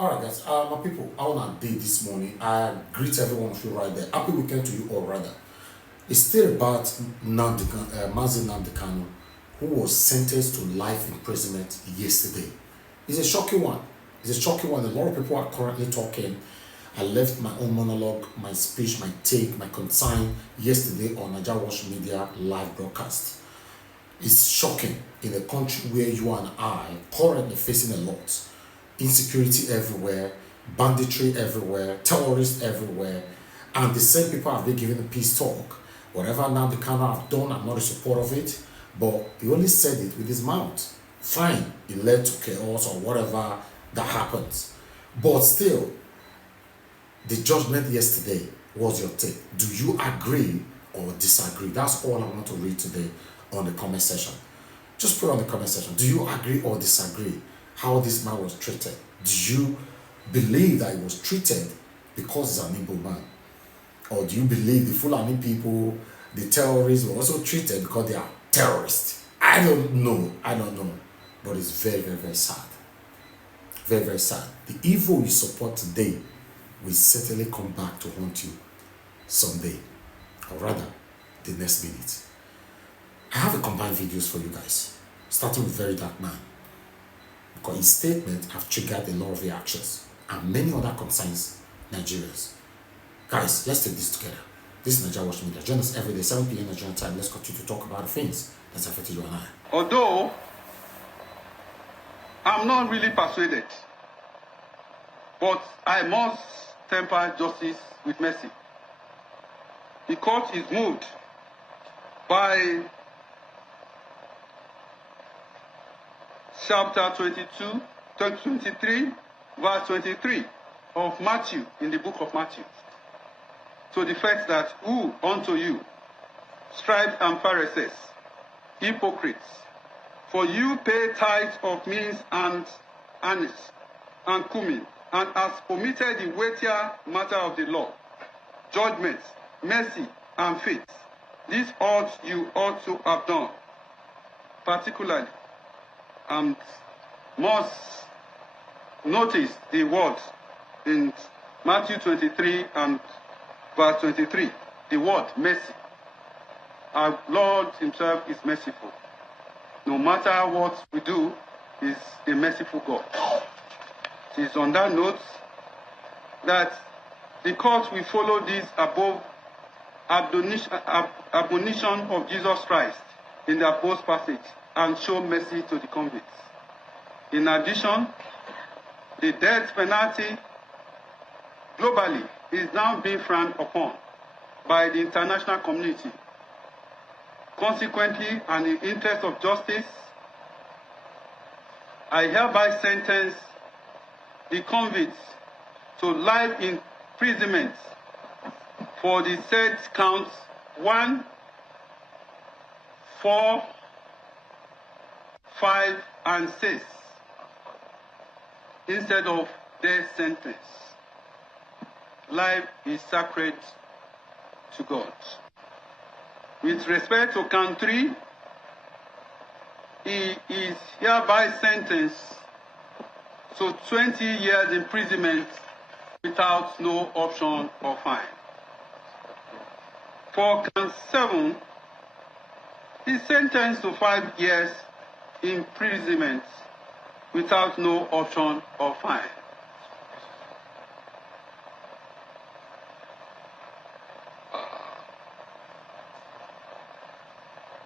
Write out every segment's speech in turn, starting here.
Alright guys, my people, on our day this morning, I greet everyone of you right there. Happy weekend to you all, rather. It's still about Nnamdi Kanu, who was sentenced to life imprisonment yesterday. It's a shocking one. It's a shocking one. A lot of people are currently talking. I left my own monologue, my speech, my take, my concern yesterday on NWATCH Media live broadcast. It's shocking in a country where you and I currently facing a lot. Insecurity everywhere, banditry everywhere, terrorists everywhere, and the same people have been giving a peace talk. Whatever Nnamdi Kanu have done, I'm not in support of it, but he only said it with his mouth. Fine, it led to chaos or whatever that happens. But still, the judgment yesterday was your take. Do you agree or disagree? That's all I want to read today on the comment section. Just put on the comment section. Do you agree or disagree how this man was treated? Do you believe that he was treated because he's an Igbo man? Or do you believe the Fulani people, the terrorists, were also treated because they are terrorists? I don't know. But it's very, very, very sad. Very, very sad. The evil you support today will certainly come back to haunt you someday. Or rather, the next minute. I have a combined videos for you guys, starting with Very Dark Man, because his statement have triggered a lot of reactions and many other concerns Nigerians. Guys, let's take this together. This is NWATCH Media. Join us every day, 7 p.m. Nigerian time. Let's continue to talk about the things that's affected you and I. Although I'm not really persuaded, but I must temper justice with mercy. The court is moved by chapter 23, verse 23 of Matthew, in the book of Matthew, to the fact that, who unto you, scribes and Pharisees, hypocrites, for you pay tithes of mint and anise and cumin, and has omitted the weightier matter of the law, judgment, mercy, and faith. This you ought to have done, particularly, and must notice the words in Matthew 23 and verse 23, the word mercy. Our Lord himself is merciful. No matter what we do, is a merciful God. It is on that note that the court will follow this above admonition of Jesus Christ in the above passage and show mercy to the convicts. In addition, the death penalty globally is now being frowned upon by the international community. Consequently, and in the interest of justice, I hereby sentence the convicts to life imprisonment for the said counts 1, 4, 5, and 6 instead of death sentence. Life is sacred to God. With respect to count 3, he is hereby sentenced to 20 years imprisonment without no option or fine. For count 7, he is sentenced to 5 years imprisonment without no option or fine.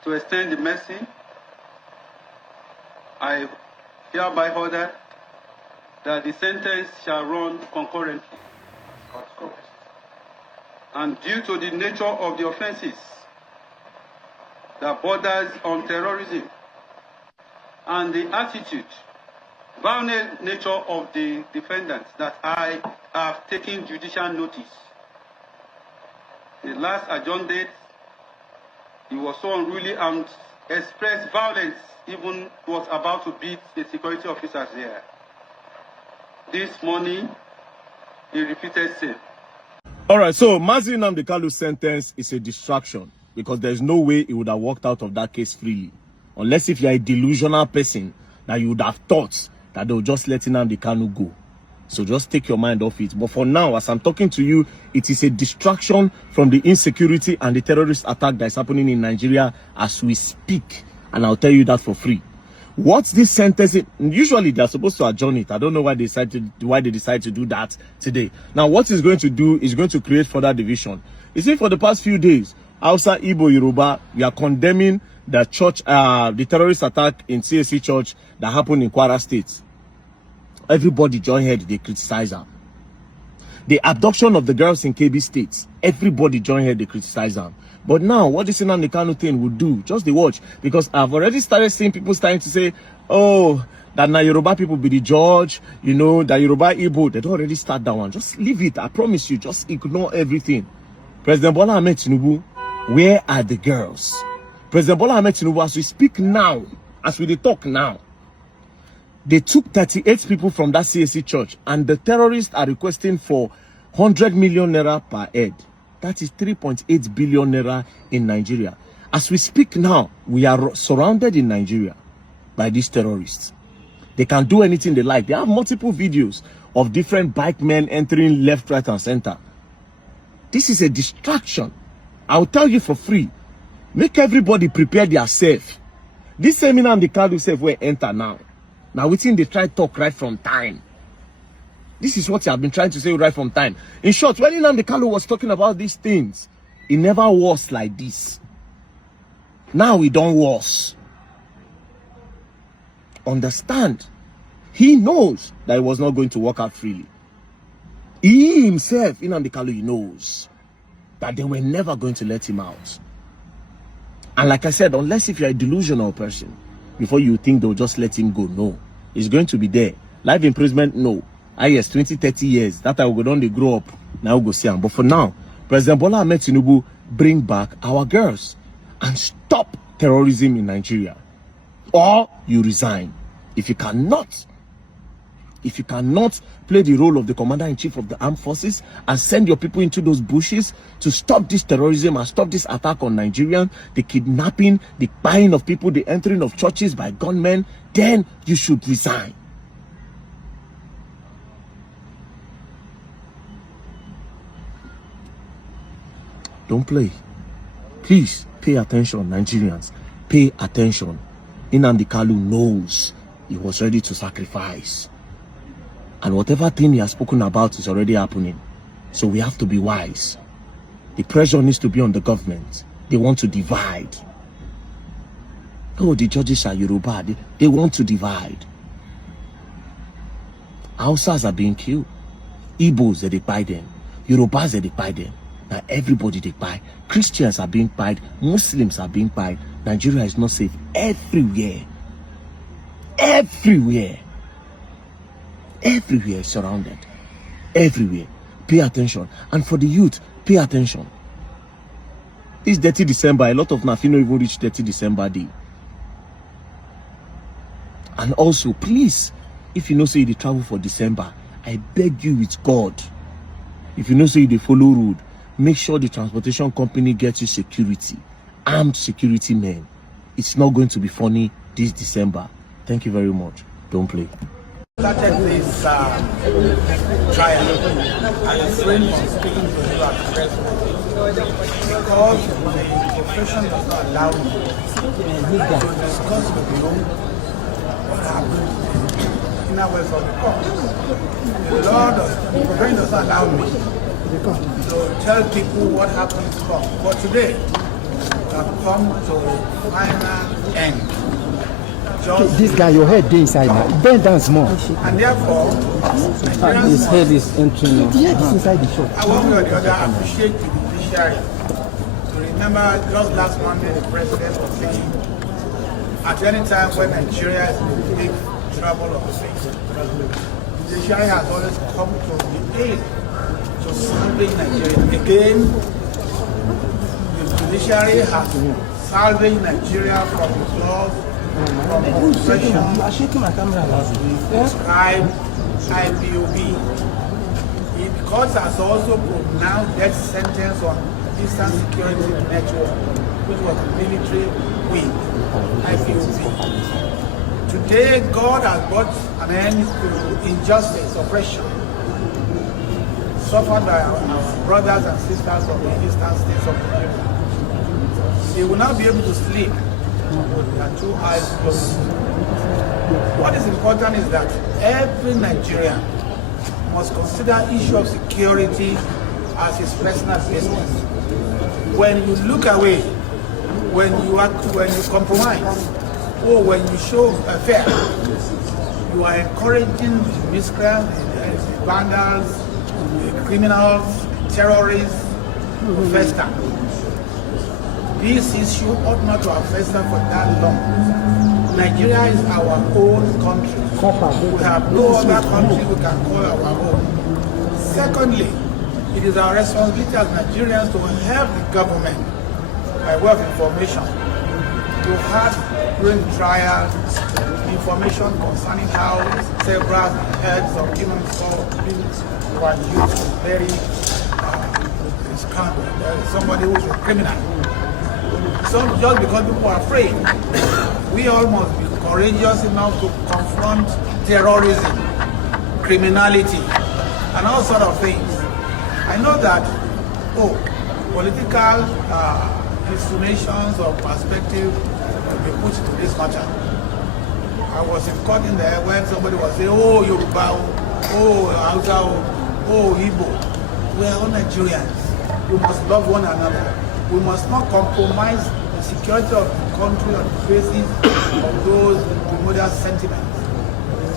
To extend the mercy, I hereby order that the sentence shall run concurrently. And due to the nature of the offenses that borders on terrorism and the attitude, violent nature of the defendants that I have taken judicial notice. The last adjourned date, he was so unruly and expressed violence, even was about to beat the security officers there. This morning, he repeated same. All right, so Nnamdi Kanu's sentence is a distraction because there's no way he would have walked out of that case freely. Unless if you're a delusional person that you would have thought that they will just let Nnamdi Kanu go. So just take your mind off it. But for now, as I'm talking to you, it is a distraction from the insecurity and the terrorist attack that is happening in Nigeria as we speak. And I'll tell you that for free. What's this sentence? Usually they're supposed to adjourn it. I don't know why they decide to do that today. Now, what it's going to do is going to create further division. You see, for the past few days, Hausa, Igbo, Yoruba, we are condemning the church, the terrorist attack in CAC church that happened in Kwara State. Everybody joined head, they criticize her. The abduction of the girls in KB State, everybody joined head, they criticize her. But now, what this Nnamdi Kanu thing would do, just the watch, because I've already started seeing people starting to say, oh, that now Yoruba people be the judge, you know, that Yoruba Igbo, they don't already start that one. Just leave it, I promise you, just ignore everything. President Bola Ahmed Tinubu, where are the girls? President Bola Ahmed Tinubu, as we speak now, as we talk now, they took 38 people from that CAC church, and the terrorists are requesting for 100 million naira per head. That is 3.8 billion naira in Nigeria. As we speak now, we are surrounded in Nigeria by these terrorists. They can do anything they like. They have multiple videos of different bike men entering left, right, and center. This is a distraction. I'll tell you for free. Make everybody prepare themselves. This seminar the card self will enter now. Now we think they try to talk right from time. This is what I've been trying to say right from time. In short, when Nnamdi Kanu was talking about these things, it never was like this. Now we don't worse. Understand? He knows that it was not going to work out freely. He himself, Nnamdi Kanu, he knows that they were never going to let him out. And like I said, unless if you're a delusional person, before you think they'll just let him go, no. He's going to be there. Life imprisonment, no. Yes, 20, 30 years. That I will go down, they grow up. Now we'll go see him. But for now, President Bola Ahmed Tinubu, bring back our girls and stop terrorism in Nigeria. Or you resign. If you cannot play the role of the commander-in-chief of the armed forces and send your people into those bushes to stop this terrorism and stop this attack on Nigerians, the kidnapping, the buying of people, the entering of churches by gunmen, then you should resign. Don't play. Please pay attention, Nigerians. Pay attention. Nnamdi Kanu knows he was ready to sacrifice. And whatever thing he has spoken about is already happening. So we have to be wise. The pressure needs to be on the government. They want to divide. Oh, the judges are Yoruba. They want to divide. Hausas are being killed. Igbos, they buy them. Yorubas, they buy them. Now everybody they buy. Christians are being buyed. Muslims are being buyed. Nigeria is not safe everywhere. Everywhere. Everywhere is surrounded. Everywhere. Pay attention. And for the youth, pay attention. This 30 December, a lot of Nafino even reach 30 December day. And also, please, if you know say you travel for December, I beg you with God. If you know say you follow road, make sure the transportation company gets you security. Armed security men. It's not going to be funny this December. Thank you very much. Don't play. Started this trial, and refrain from speaking to you at the press because the profession does not allow me to discuss with you what happened in our West of the court. The profession does not allow me to tell people what happened to come. But today, we have come to a final end. This guy, your head inside now. Bend down small. And therefore, his head is entering now. The head is inside the shop. I want to appreciate the Judiciary. To remember, just last Monday, the President was saying, at any time when Nigeria is in big trouble of the face, the Judiciary has always come to the aid to salvage Nigeria. Again, the Judiciary has salvaged Nigeria from the laws, from oppression, prescribed IPOB. The court has also pronounced death sentence on Eastern Security Network, which was a military wing, IPOB. Today, God has brought an end to injustice, oppression, suffered by our brothers and sisters of the eastern states of Nigeria. They will not be able to sleep with their two eyes closed. What is important is that every Nigerian must consider issue of security as his personal business. When you look away, when you compromise, or when you show fear, you are encouraging the miscreants, the vandals, the criminals, terrorists to fester. This issue ought not to have festered for that long. Nigeria is our own country. We have no other country we can call our own. Secondly, it is our responsibility as Nigerians to help the government by way of information to have during trial information concerning how several heads of human beings were used very scandal. Somebody who is a criminal. So just because people are afraid, we all must be courageous enough to confront terrorism, criminality, and all sort of things. I know that, political estimations or perspective will be put to this matter. I was in court in there when somebody was saying, oh, Yoruba, oh, Hausa, oh, Igbo. We are all Nigerians. We must love one another. We must not compromise the security of the country on the basis of those primordial sentiments.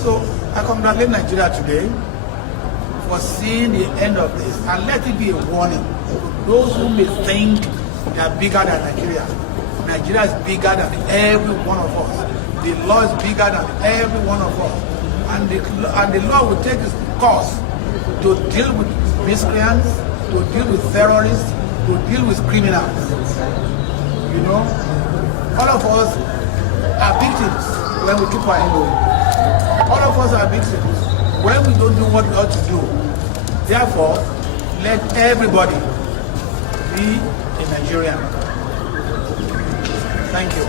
So I congratulate Nigeria today for seeing the end of this, and let it be a warning to those who may think they are bigger than Nigeria. Nigeria is bigger than every one of us. The law is bigger than every one of us, and the law will take its course to deal with miscreants, to deal with terrorists, to deal with criminals. You know, all of us are victims when we keep quiet. All of us are victims when we don't do what we ought to do. Therefore, let everybody be a Nigerian. Thank you.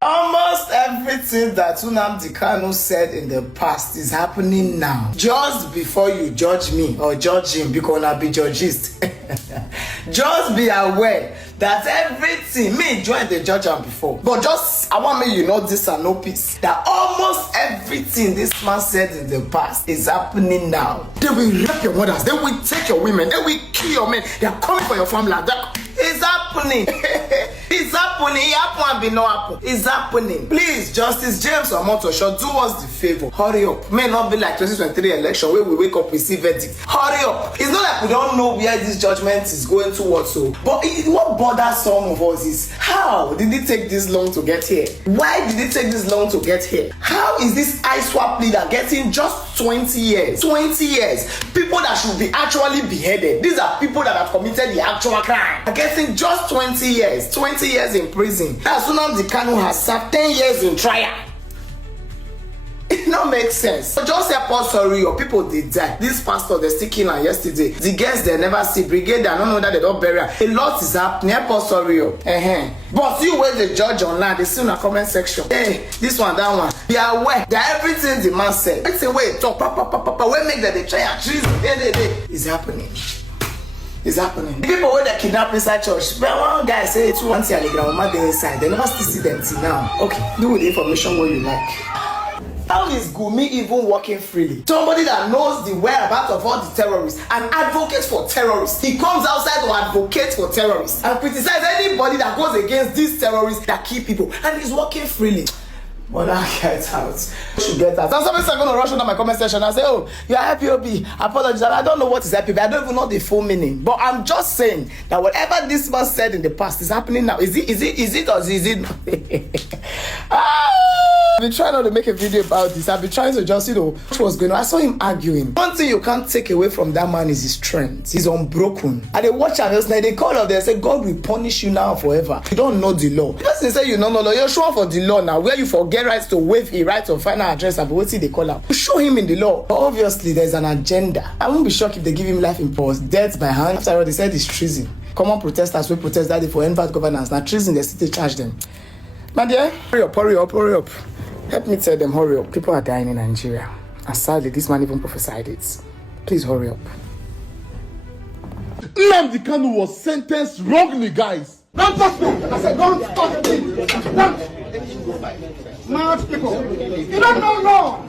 Almost everything that Nnamdi said in the past is happening now. Just before you judge me or judge him, because I'll be judgist. Just be aware that everything, me joined the judge am before, but just I want me you know this and no peace, that almost everything this man said in the past is happening now. They will rape your mothers, they will take your women, they will kill your men, they are coming for your family. That is happening. It's happening. It happen and be no happen. It's happening. Please, Justice James Omotosho, do us the favor. Hurry up. May not be like 2023 election where we wake up, we see verdict. Hurry up. It's not like we don't know where this judgment is going towards. So, but what bothers some of us is how did it take this long to get here? Why did it take this long to get here? How is this ISWAP leader getting just 20 years? 20 years. People that should be actually beheaded. These are people that have committed the actual crime. Are getting just 20 years. 20 years in prison. As Nnamdi has served 10 years in trial. It not make sense. So just help us hurry up. People they die. This pastor they still kill her yesterday. The guests they never see. Brigade they don't know that they don't bury her. A lot is happening. Help us hurry up. But you wait the judge online. They see in the comment section. Hey, this one, that one. Be aware that everything the man said. It's a way talk. Wait make that they try and treason. It's happening. It's happening. The people where they kidnap inside church, but one guy say it's one thing and the grandma they inside. They never still see them till now. Okay, do with the information what you like. How is Gumi even working freely? Somebody that knows the whereabouts of all the terrorists and advocates for terrorists. He comes outside to advocate for terrorists and criticize anybody that goes against these terrorists that kill people. And he's working freely. But that gets out. You should get out. Somebody's going to rush into my comment section and say, oh, you are FPOB. Apologies. I don't know what is FPOB. I don't even know the full meaning. But I'm just saying that whatever this man said in the past is happening now. Is it or is it not? I've been trying not to make a video about this. I've been trying to just, what was going on. I saw him arguing. One thing you can't take away from that man is his strength. He's unbroken. And they watch and they call up there and say, God will punish you now forever. You don't know the law. The person say you don't know the law. You're sure for the law now. Where you forget rights to waive a right of final address and what they call out. You show him in the law. But obviously, there's an agenda. I won't be shocked if they give him life impose, death by hand. After all, they said it's treason. Common protesters will protest that day for NWATCH governance. Now treason, they still charge them. My dear, hurry up. Help me tell them, hurry up. People are dying in Nigeria. And sadly, this man even prophesied it. Please hurry up. Nnamdi Kanu was sentenced wrongly, guys. Don't touch me! I said, don't touch me! Don't! Mad people! You don't know law!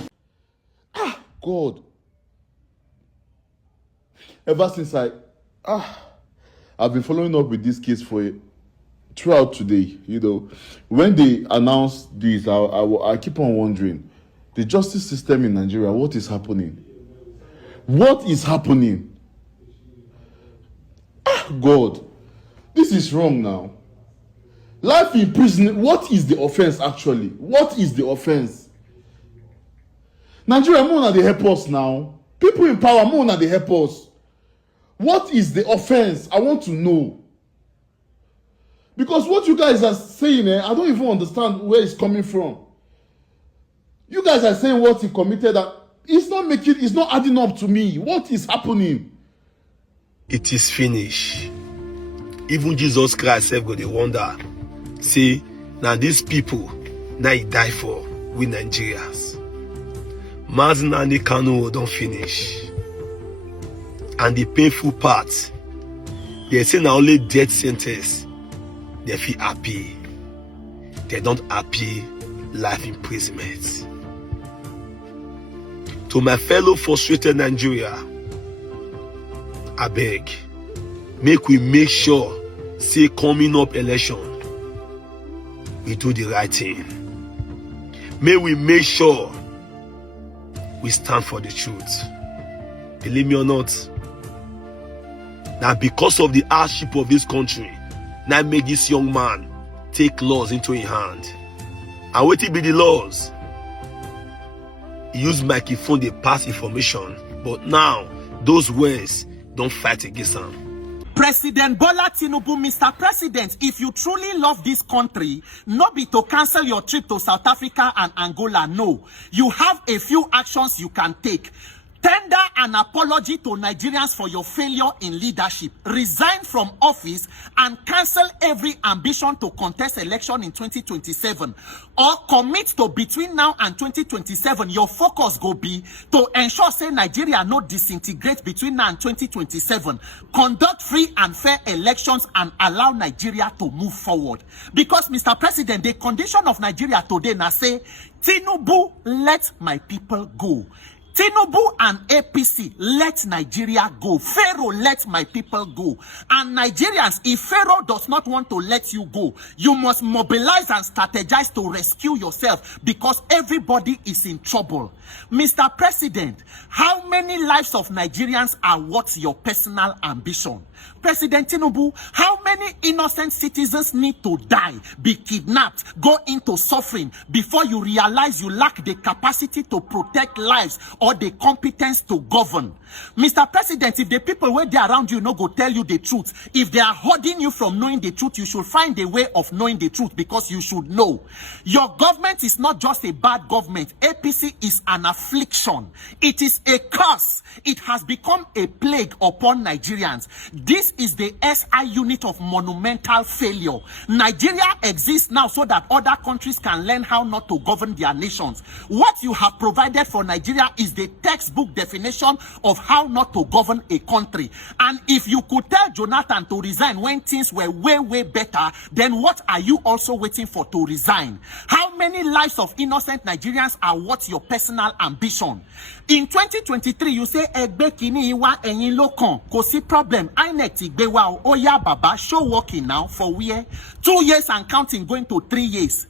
God. Ever since I've been following up with this case throughout today, you know, when they announced this, I keep on wondering, the justice system in Nigeria, what is happening? What is happening? God, this is wrong now. Life in prison, what is the offense actually? What is the offense? Nigeria, more than they help us now. People in power, more than they help us. What is the offense? I want to know. Because what you guys are saying, I don't even understand where it's coming from. You guys are saying what he committed, it's not adding up to me. What is happening? It is finished. Even Jesus Christ self go dey wonder. Say, now these people, now he die for, we Nigerians. Nnamdi Kanu don't finish. And the painful part, they say now only death sentence, they feel happy. They don't happy life imprisonment. To my fellow frustrated Nigeria, I beg, make sure, say coming up election, we do the right thing. May we make sure we stand for the truth. Believe me or not, now because of the hardship of this country, now make this young man take laws into his hand. And what it be the laws? He use microphone, they pass information, but now those words don't fight against him. President Bola Tinubu, Mr. President, if you truly love this country, not be to cancel your trip to South Africa and Angola, no. You have a few actions you can take. Tender an apology to Nigerians for your failure in leadership. Resign from office and cancel every ambition to contest election in 2027. Or commit to between now and 2027, your focus go be to ensure say Nigeria no disintegrate between now and 2027. Conduct free and fair elections and allow Nigeria to move forward. Because, Mr. President, the condition of Nigeria today now say, Tinubu, let my people go. Tinubu and APC, let Nigeria go. Pharaoh, let my people go. And Nigerians, if Pharaoh does not want to let you go, you must mobilize and strategize to rescue yourself because everybody is in trouble. Mr. President, how many lives of Nigerians are worth your personal ambition? President Tinubu, how many innocent citizens need to die, be kidnapped, go into suffering before you realize you lack the capacity to protect lives or the competence to govern? Mr. President, if the people where they around you no go tell you the truth, if they are holding you from knowing the truth, you should find a way of knowing the truth because you should know. Your government is not just a bad government. APC is an affliction. It is a curse. It has become a plague upon Nigerians. This is the SI unit of monumental failure. Nigeria exists now so that other countries can learn how not to govern their nations. What you have provided for Nigeria is the textbook definition of how not to govern a country. And if you could tell Jonathan to resign when things were way better, then what are you also waiting for to resign? How many lives of innocent Nigerians are worth your personal ambition? In 2023, you say, Egbe kini iwa enyin lokan, kosi problem, INEC tigbewa, oya baba, show working now for where? 2 years and counting going to 3 years.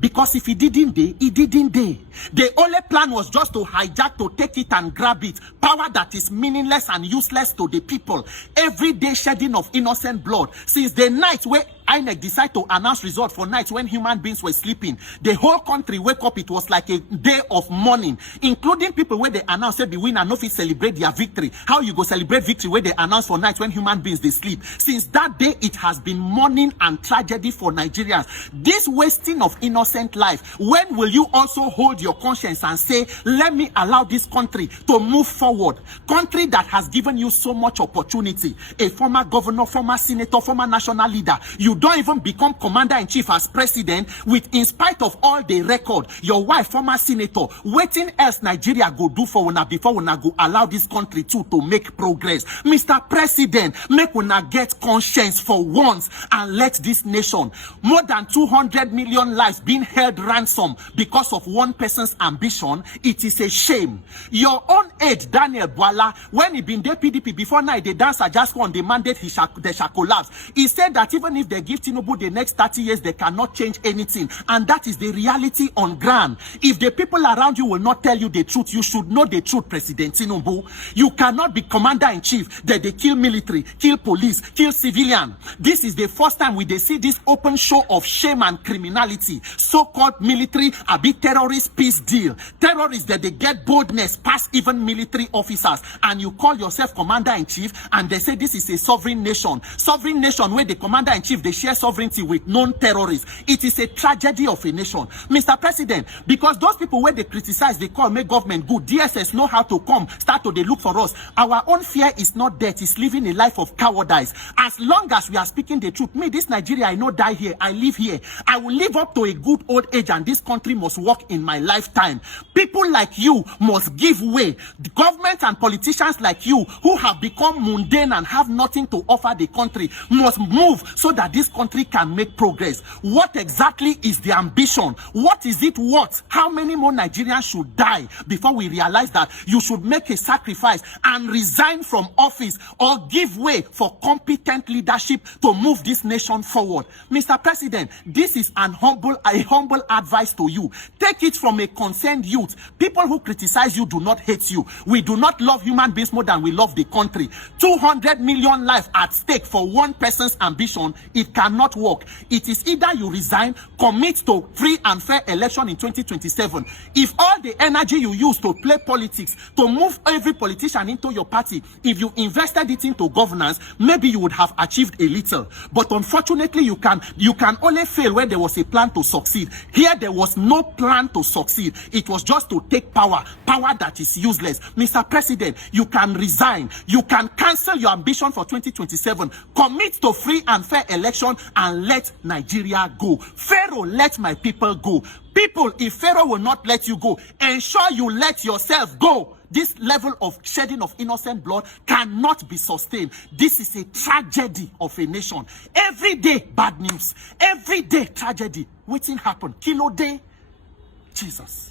Because if he didn't day, he didn't day. The only plan was just to hijack, to take it and grab it. Power that is meaningless and useless to the people. Every day shedding of innocent blood. Since the night where INEC decided to announce results for nights when human beings were sleeping, the whole country wake up, it was like a day of mourning. Including people where they announced say the winner no fit celebrate their victory. How you go celebrate victory where they announce for nights when human beings they sleep? Since that day, it has been mourning and tragedy for Nigerians. This wasting of innocent life, when will you also hold your conscience and say, let me allow this country to move forward? Country that has given you so much opportunity. A former governor, former senator, former national leader. You You don't even become commander-in-chief as president with, in spite of all the record, your wife, former senator, waiting else Nigeria go do for una before una go allow this country to make progress. Mr. President, make una get conscience for once and let this nation, more than 200 million lives being held ransom because of one person's ambition, it is a shame. Your own aide, Daniel Bwala, when he been there PDP before now, the dancer just on the mandate, they shall collapse. He said that even if they give Tinubu the next 30 years, they cannot change anything. And that is the reality on ground. If the people around you will not tell you the truth, you should know the truth, President Tinubu. You cannot be commander-in-chief that they kill military, kill police, kill civilian. This is the first time we see this open show of shame and criminality. So-called military, a big terrorist peace deal. Terrorists that they get boldness past even military officers. And you call yourself commander-in-chief and they say this is a sovereign nation. Sovereign nation where the commander-in-chief, they share sovereignty with non-terrorists. It is a tragedy of a nation. Mr. President, because those people where they criticize, they call make government good, DSS know how to come, start to they look for us. Our own fear is not death, it's living a life of cowardice. As long as we are speaking the truth, me, this Nigeria, I not die here, I live here. I will live up to a good old age and this country must work in my lifetime. People like you must give way. The government and politicians like you who have become mundane and have nothing to offer the country must move so that this country can make progress. What exactly is the ambition? What is it worth? How many more Nigerians should die before we realize that you should make a sacrifice and resign from office or give way for competent leadership to move this nation forward? Mr. President, this is a humble advice to you. Take it from a concerned youth. People who criticize you do not hate you. We do not love human beings more than we love the country. 200 million lives at stake for one person's ambition. It cannot work. It is either you resign, commit to free and fair election in 2027. If all the energy you use to play politics, to move every politician into your party, if you invested it into governance, maybe you would have achieved a little. But unfortunately, you can only fail where there was a plan to succeed. Here, there was no plan to succeed. It was just to take power that is useless. Mr. President, you can resign. You can cancel your ambition for 2027. Commit to free and fair election and let Nigeria go. Pharaoh, let my people go. People, if Pharaoh will not let you go, ensure you let yourself go. This level of shedding of innocent blood cannot be sustained. This is a tragedy of a nation. Every day, bad news. Every day, tragedy. Waiting happen. Kilo day. Jesus.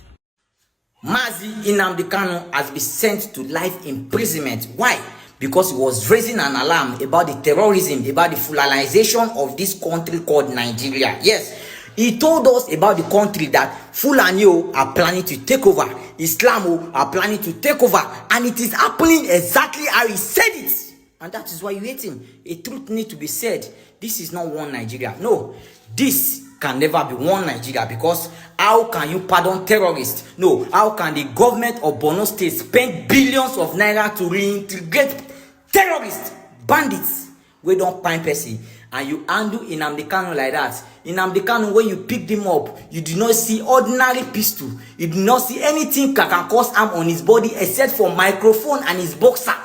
Mazi Nnamdi Kanu has been sent to life imprisonment. Why? Because he was raising an alarm about the terrorism, about the Fulanization of this country called Nigeria. Yes, he told us about the country that Fulani are planning to take over, Islam are planning to take over, and it is happening exactly how he said it. And that is why you hate him. A truth needs to be said. This is not one Nigeria. No, this can never be one Nigeria, because how can you pardon terrorists? No, how can the government of Borno State spend billions of naira to reintegrate terrorists, bandits, we don't find person, and you handle Nnamdi Kanu like that? Nnamdi Kanu, when you picked him up, you did not see ordinary pistol. You did not see anything that can cause harm on his body except for microphone and his boxer.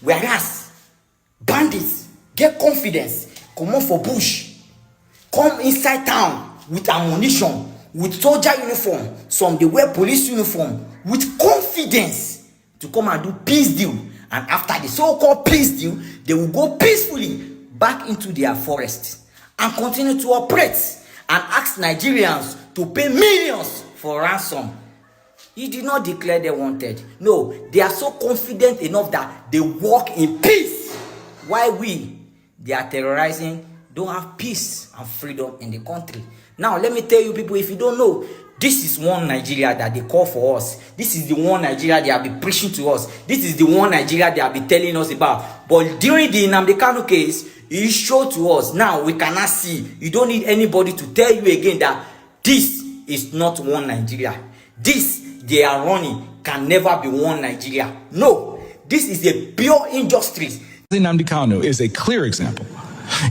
Whereas bandits get confidence, come on for bush, come inside town with ammunition, with soldier uniform, some they wear police uniform, with confidence to come and do peace deal. And after the so-called peace deal, they will go peacefully back into their forest and continue to operate and ask Nigerians to pay millions for ransom. He did not declare they wanted. No, they are so confident enough that they walk in peace. While we, they are terrorizing, don't have peace and freedom in the country. Now, let me tell you people, if you don't know, this is one Nigeria that they call for us. This is the one Nigeria they have been preaching to us. This is the one Nigeria they have been telling us about. But during the Nnamdi Kanu case, he showed to us. Now we cannot see. You don't need anybody to tell you again that this is not one Nigeria. This they are running can never be one Nigeria. No, this is a pure injustice. Nnamdi Kanu is a clear example.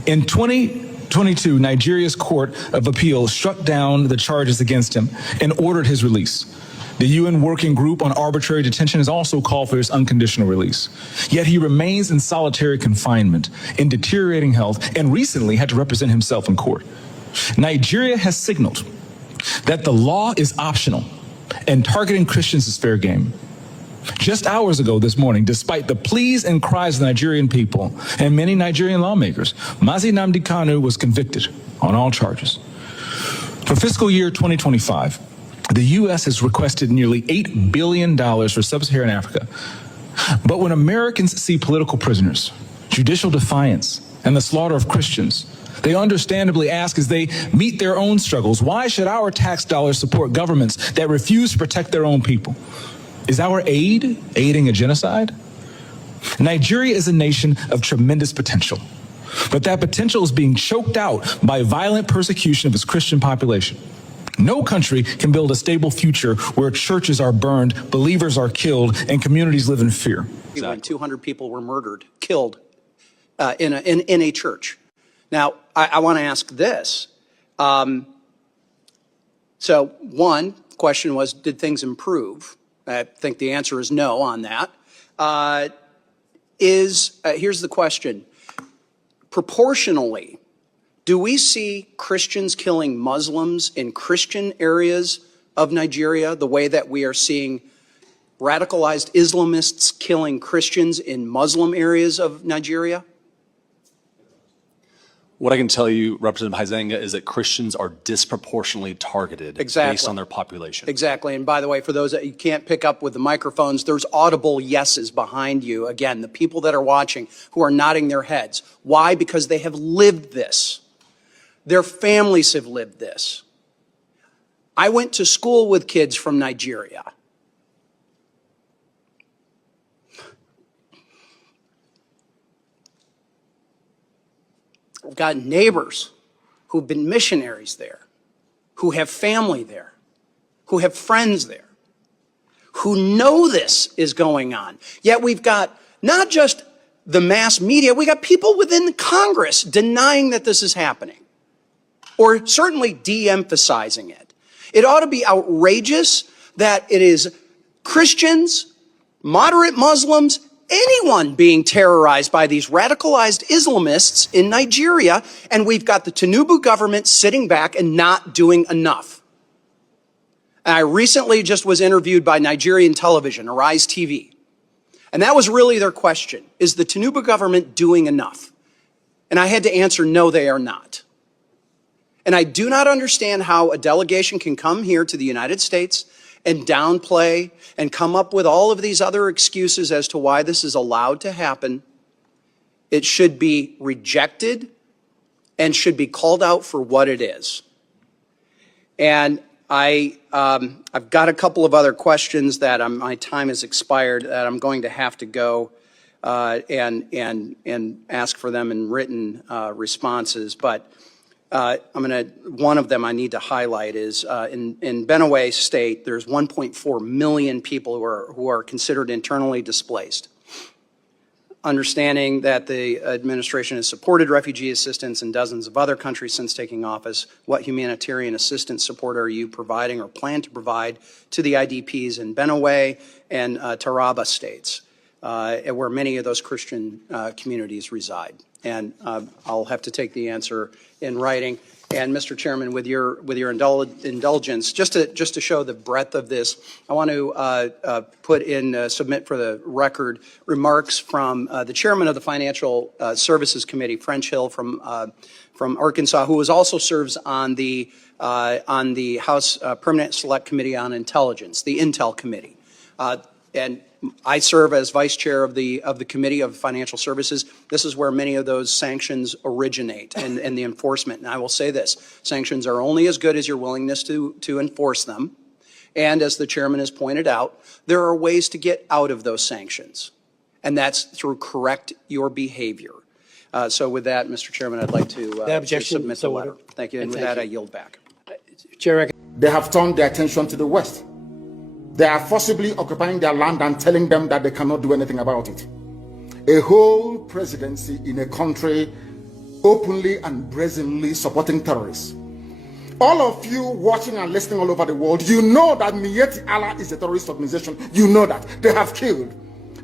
In 2022, Nigeria's Court of Appeal struck down the charges against him and ordered his release. The UN Working Group on Arbitrary Detention has also called for his unconditional release. Yet he remains in solitary confinement, in deteriorating health, and recently had to represent himself in court. Nigeria has signaled that the law is optional and targeting Christians is fair game. Just hours ago this morning, despite the pleas and cries of the Nigerian people and many Nigerian lawmakers, Mazi Nnamdi Kanu was convicted on all charges. For fiscal year 2025, the U.S. has requested nearly $8 billion for sub-Saharan Africa. But when Americans see political prisoners, judicial defiance, and the slaughter of Christians, they understandably ask as they meet their own struggles, why should our tax dollars support governments that refuse to protect their own people? Is our aid aiding a genocide? Nigeria is a nation of tremendous potential, but that potential is being choked out by violent persecution of its Christian population. No country can build a stable future where churches are burned, believers are killed, and communities live in fear. When 200 people were murdered, killed in a church. Now, I want to ask this. So one question was, did things improve? I think the answer is no on that. Here's the question. Proportionally, do we see Christians killing Muslims in Christian areas of Nigeria the way that we are seeing radicalized Islamists killing Christians in Muslim areas of Nigeria? What I can tell you, Representative Huizenga, is that Christians are disproportionately targeted based on their population. Exactly. And by the way, for those that you can't pick up with the microphones, there's audible yeses behind you. Again, the people that are watching who are nodding their heads. Why? Because they have lived this. Their families have lived this. I went to school with kids from Nigeria. I've got neighbors who've been missionaries there, who have family there, who have friends there, who know this is going on. Yet we've got not just the mass media, we got people within Congress denying that this is happening, or certainly de-emphasizing it. It ought to be outrageous that it is Christians, moderate Muslims, anyone being terrorized by these radicalized Islamists in Nigeria, and we've got the Tinubu government sitting back and not doing enough. And I recently just was interviewed by Nigerian television, Arise TV, and that was really their question. Is the Tinubu government doing enough? And I had to answer, no, they are not. And I do not understand how a delegation can come here to the United States and downplay and come up with all of these other excuses as to why this is allowed to happen. It should be rejected and should be called out for what it is. And I've got a couple of other questions that my time has expired that I'm going to have to go and ask for them in written responses. But one of them I need to highlight is in Benue State, there's 1.4 million people who are considered internally displaced. Understanding that the administration has supported refugee assistance in dozens of other countries since taking office, what humanitarian assistance support are you providing or plan to provide to the IDPs in Benue and Taraba states, where many of those Christian communities reside? And I'll have to take the answer in writing. And Mr. Chairman, with your indulgence, just to show the breadth of this, I want to submit for the record remarks from the chairman of the Financial Services Committee, French Hill from Arkansas, who also serves on the House Permanent Select Committee on Intelligence, the Intel Committee, and I serve as vice chair of the Committee of Financial Services. This is where many of those sanctions originate and the enforcement. And I will say this, sanctions are only as good as your willingness to enforce them. And as the chairman has pointed out, there are ways to get out of those sanctions. And that's through correct your behavior. So with that, Mr. Chairman, I'd like to submit the letter. Thank you. And with that, I yield back. Chair, they have turned their attention to the West. They are forcibly occupying their land and telling them that they cannot do anything about it. A whole presidency in a country openly and brazenly supporting terrorists. All of you watching and listening all over the world, you know that Miyetti Allah is a terrorist organization. You know that. They have killed.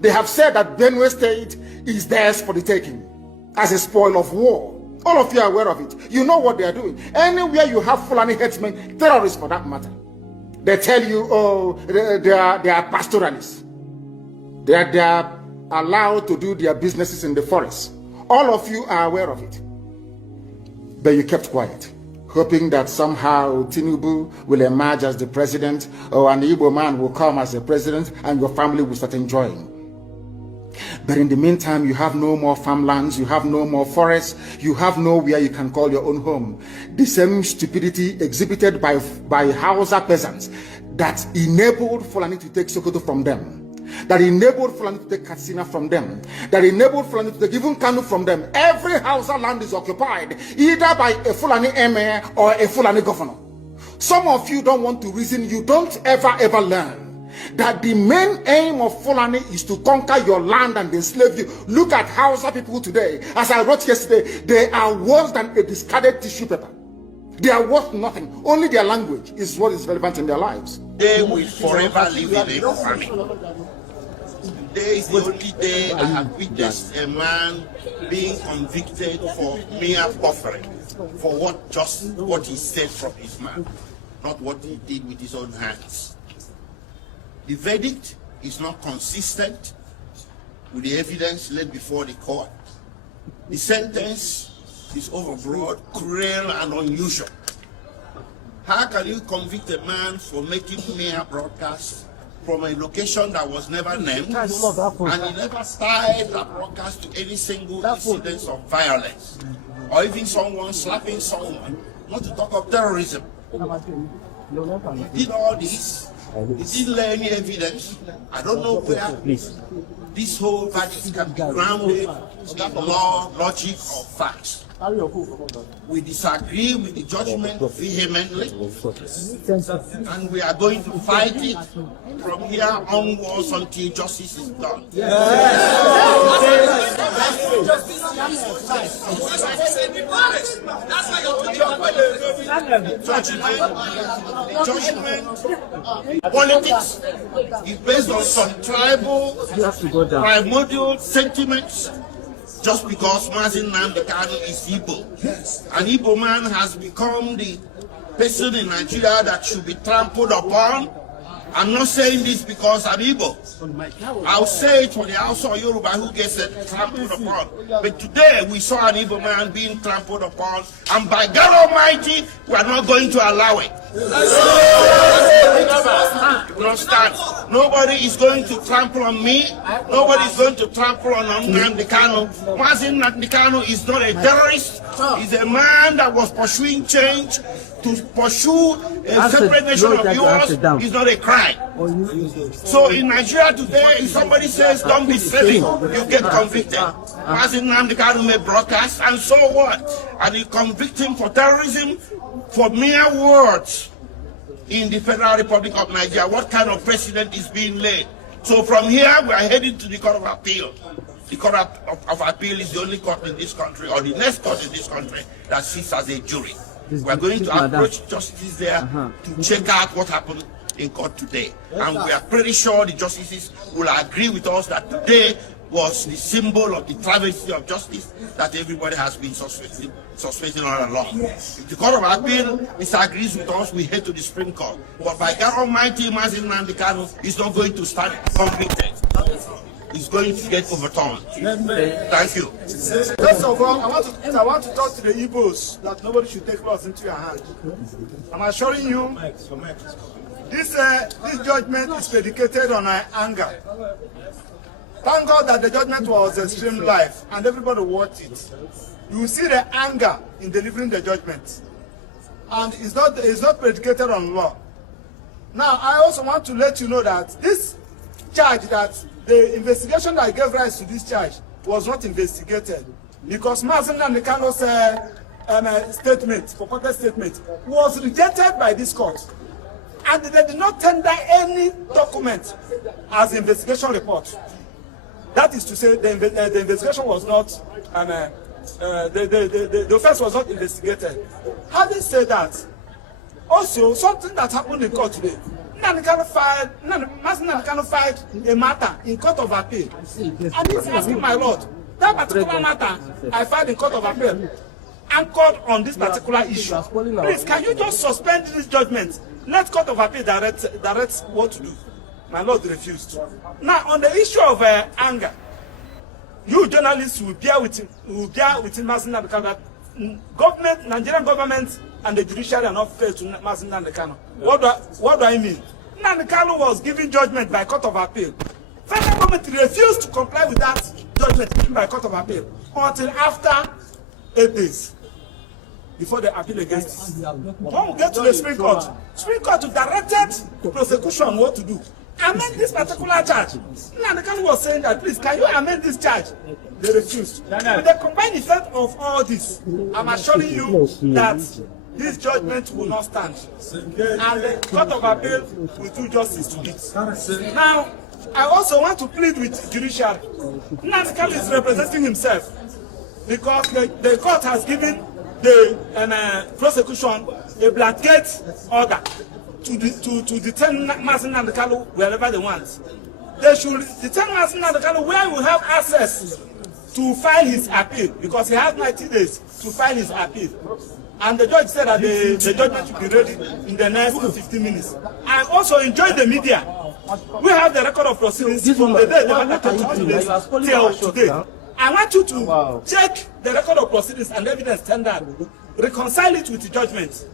They have said that Benue State is theirs for the taking as a spoil of war. All of you are aware of it. You know what they are doing. Anywhere you have Fulani headsmen, terrorists for that matter, they tell you, oh, they are pastoralists. They are allowed to do their businesses in the forest. All of you are aware of it. But you kept quiet, hoping that somehow Tinubu will emerge as the president, or an Igbo man will come as the president, and your family will start enjoying. But in the meantime, you have no more farmlands, you have no more forests, you have nowhere you can call your own home. The same stupidity exhibited by Hausa peasants that enabled Fulani to take Sokoto from them, that enabled Fulani to take Katsina from them, that enabled Fulani to take even Kanu from them. Every Hausa land is occupied either by a Fulani emir or a Fulani governor. Some of you don't want to reason, you don't ever learn that the main aim of Fulani is to conquer your land and enslave you. Look at Hausa people today. As I wrote yesterday, they are worse than a discarded tissue paper. They are worth nothing. Only their language is what is relevant in their lives. They will forever live in a famine. Today is the only day I have witnessed a man being convicted for mere buffering, for what he said from his mouth, not what he did with his own hands. The verdict is not consistent with the evidence laid before the court. The sentence is overbroad, cruel, and unusual. How can you convict a man for making mere broadcasts from a location that was never named, and he never tied that broadcast to any single incident of violence, or even someone slapping someone, not to talk of terrorism? He did all this. He didn't lay any evidence. I don't know where this whole verdict can be grounded in law, logic, or facts. We disagree with the judgment vehemently, and we are going to fight it from here onwards until justice is done. Judgment, politics is based on some tribal, primordial sentiments. Just because Nnamdi Kanu is Igbo. An Igbo man has become the person in Nigeria that should be trampled upon. I'm not saying this because I'm Igbo. I'll say it for the Hausa or Yoruba who gets trampled upon. But today we saw an Igbo man being trampled upon, and by God Almighty, we are not going to allow it. Nobody is going to trample on me. Nobody is going to trample on Nnamdi Kanu. Nnamdi Kanu is not a terrorist. He's a man that was pursuing change. To pursue a separate nation of yours is not a crime. So in Nigeria today, if somebody says don't be silly, you get convicted. Nnamdi Kanu may broadcast, and so what? And you convict him for terrorism for mere words in the Federal Republic of Nigeria. What kind of precedent is being laid? So from here, we are heading to the Court of Appeal. The Court of Appeal is the only court in this country, or the next court in this country, that sits as a jury. We are going to approach justice there to check out what happened in court today. And we are pretty sure the justices will agree with us that today was the symbol of the travesty of justice that everybody has been suspecting all along. If the Court of Appeal disagrees with us, we head to the Supreme Court. But by God Almighty, Nnamdi Kanu is not going to stand convicted. He's going to get overturned. Thank you. First of all, I want to talk to the Igbos that nobody should take laws into your hand. I'm assuring you, this judgment is predicated on anger. Thank God that the judgment was streamed live and everybody watched it. You will see the anger in delivering the judgment, and it's not predicated on law. Now, I also want to let you know that this charge, that the investigation that gave rise to this charge was not investigated, because Nnamdi Kanu's statement, purported statement, was rejected by this court, and they did not tender any document as investigation report. That is to say, the investigation was not, the offense was not investigated. Having said that, Also, something that happened in court today. Nnamdi Kanu filed a matter in court of appeal. And he's asking, my lord, that particular matter I filed in court of appeal anchored on this particular issue. Please, can you just suspend this judgment? Let court of appeal direct what to do. My lord refused. Now, on the issue of anger, you journalists will bear with him, Nnamdi Kanu, that government, Nigerian government and the judiciary are not fair to Nnamdi Kanu. What do I mean? Nnamdi Kanu was given judgment by court of appeal. Federal government refused to comply with that judgment given by court of appeal until after 8 days before the appeal against it. When we get to the Supreme Court directed the prosecution what to do. Amend this particular charge. Nnamdi Kanu was saying that, please, can you amend this charge? They refused. With the combined effect of all this, I'm assuring you that this judgment will not stand. And the Court of Appeal will do justice to it. Now, I also want to plead with Judiciary. Nnamdi Kanu is representing himself because the court has given the prosecution a blanket order to detain Nnamdi Kanu wherever they want. They should detain Nnamdi Kanu where we have access to file his appeal, because he has 90 days to file his appeal. And the judge said that the judgment should be ready in the next 15 minutes. I also enjoyed the media. We have the record of proceedings from the day till today. I want you to check the record of proceedings and evidence tendered, reconcile it with the judgment.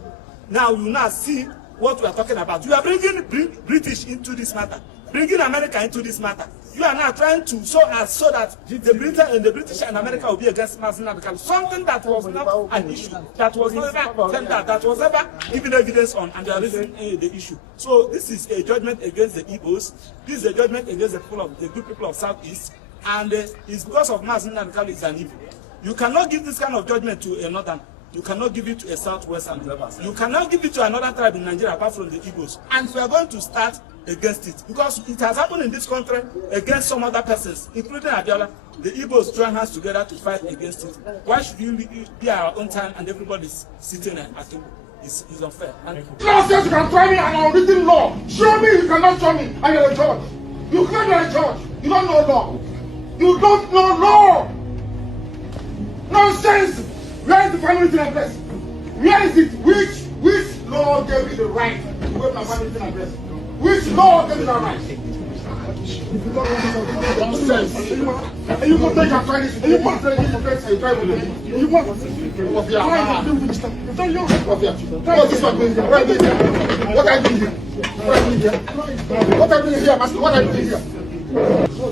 Now you will now see what we are talking about. You are bringing British into this matter, bringing America into this matter. You are now trying to so that the British and America will be against Nnamdi Kanu. Something that was not an issue, that was never tendered, that was never given evidence on, and they are raising the issue. So this is a judgment against the Igbos. This is a judgment against the good people of Southeast, and it's because of Nnamdi Kanu is an evil. You cannot give this kind of judgment to a northern. You cannot give it to a southwestern. You cannot give it to another tribe in Nigeria apart from the Igbos. And we are going to start against it because it has happened in this country against some other persons, including Abiola. The Igbos join hands together to fight against it. Why should you be our own time and everybody's sitting at table? It's unfair. Law says you can try me and I'm written law. Show me you cannot show me and you're a judge. You claim you're a judge. You don't know law. You don't know law. Nonsense. Where is the family written address? Where is it? Which law gave you the right to waive my family written address? Which law gave you the right? Nonsense. And you can take and try this. And you want to try with me. You want to what are you doing here? What are you doing here, Master? What are you doing here?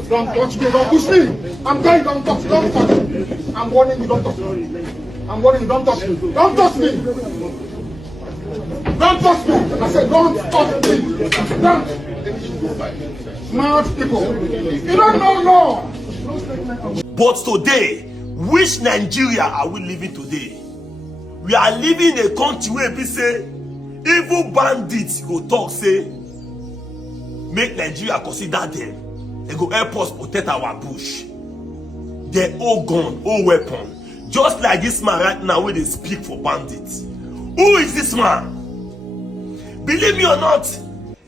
Don't touch me. Don't push me. I'm telling you, don't touch me. Don't touch me. I'm warning you, don't touch me. I'm warning you, don't touch me. Don't touch me. Don't touch me. I said, don't touch me. Don't. Smart people. You don't know law. But today, which Nigeria are we living today? We are living in a country where people say, evil bandits go talk, say, make Nigeria consider them. They go help us protect our bush. They all gun, all weapon. Just like this man right now where they speak for bandits. Who is this man? Believe me or not,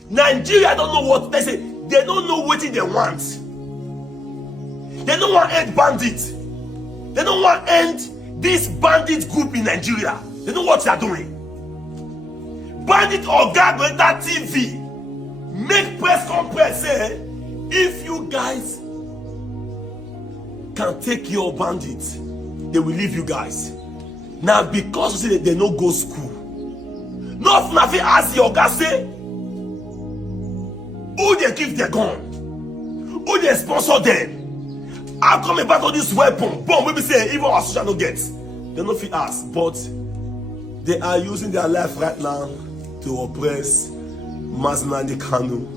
Nigeria don't know what they say. They don't know what they want. They don't want to end bandits. They don't want to end this bandit group in Nigeria. They know what they are doing. Bandit or guard on that TV make press conference say, if you guys can take your bandits, they will leave you guys. Now because you say they no go school, not nothing as your guys say, who they give their gun, who they sponsor them. I come back on this weapon, bomb we be say even our social no get. They no fit us, but they are using their life right now to oppress Nnamdi Kanu